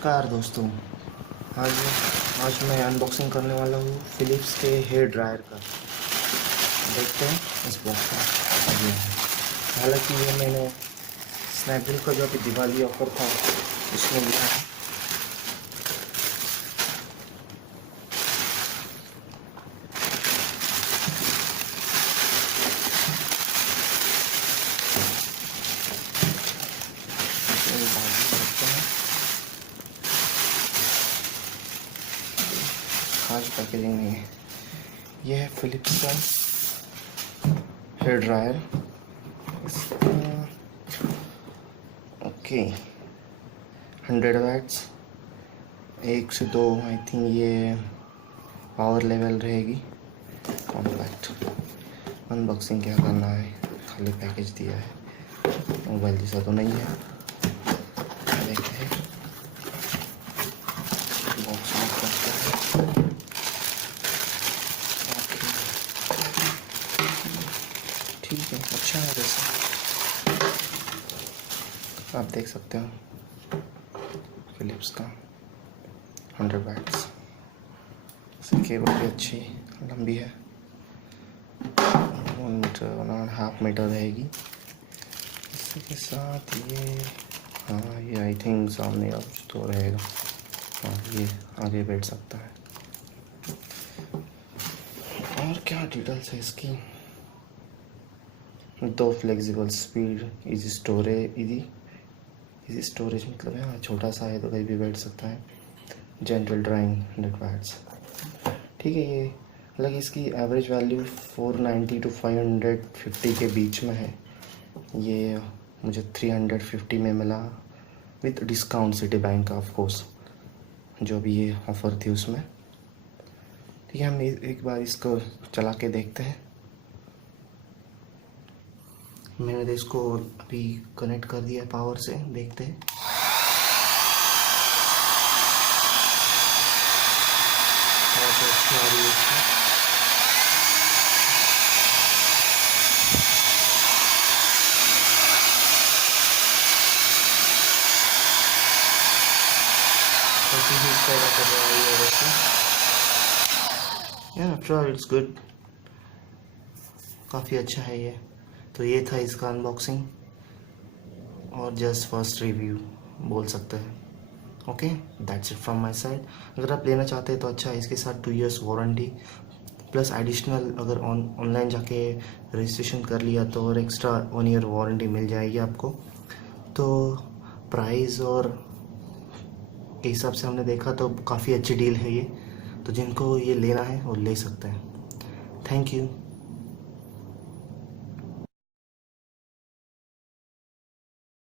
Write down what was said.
नमस्कार दोस्तों, आज मैं अनबॉक्सिंग करने वाला हूँ फिलिप्स के हेयर ड्रायर का। देखते हैं इस बॉक्स का ये है। हालांकि ये मैंने स्नैपडील का जो अभी दिवाली ऑफर था उसमें लिखा है। आज पैकेजिंग नहीं है। ये है फिलिप्स का हेयर ड्रायर। ओके, 100 वाट्स, 1 से 2 आई थिंक ये पावर लेवल रहेगी। कॉम्पैक्ट। अनबॉक्सिंग क्या करना है, खाली पैकेज दिया है। मोबाइल जैसा तो नहीं है। देखते हैं बॉक्स में क्या है। ठीक है, अच्छा है। वैसे आप देख सकते हो फिलिप्स का 100 वाट्स। इसकी केबल भी अच्छी लंबी है, 1 मीटर 1.5 मीटर रहेगी। इसके साथ ये ये आई थिंक सामने अब तो रहेगा। ये आगे बैठ सकता है। और क्या डिटेल्स है इसकी? 2 फ्लेक्सिबल स्पीड, इजी स्टोरेज मतलब है छोटा सा है तो कहीं भी बैठ सकता है। Gentle drawing 100 watts. ठीक है। ये हालांकि इसकी एवरेज वैल्यू 490 to 550 के बीच में है। ये मुझे 350 में मिला विद डिस्काउंट सिटी बैंक का, ऑफ कोर्स जो भी ये ऑफ़र थी उसमें। ठीक है, हम एक बार इसको चला के देखते हैं। मैंने तो इसको अभी कनेक्ट कर दिया पावर से, देखते हैं। बहुत अच्छी आ रही है इसकी। काफ़ी हीट पैदा कर रही है वैसे। यार आफ्टर ऑल इट्स गुड, काफ़ी अच्छा है ये। तो ये था इसका अनबॉक्सिंग और जस्ट फर्स्ट रिव्यू बोल सकते हैं। Okay, that's it from my side. अगर आप लेना चाहते हैं तो अच्छा है। इसके साथ 2 years वारंटी प्लस एडिशनल अगर ऑनलाइन जाके रजिस्ट्रेशन कर लिया तो और एक्स्ट्रा 1 year वारंटी मिल जाएगी आपको। तो प्राइस और के हिसाब से हमने देखा तो काफ़ी अच्छी डील है ये। तो जिनको ये लेना है वो ले सकते हैं। Thank you.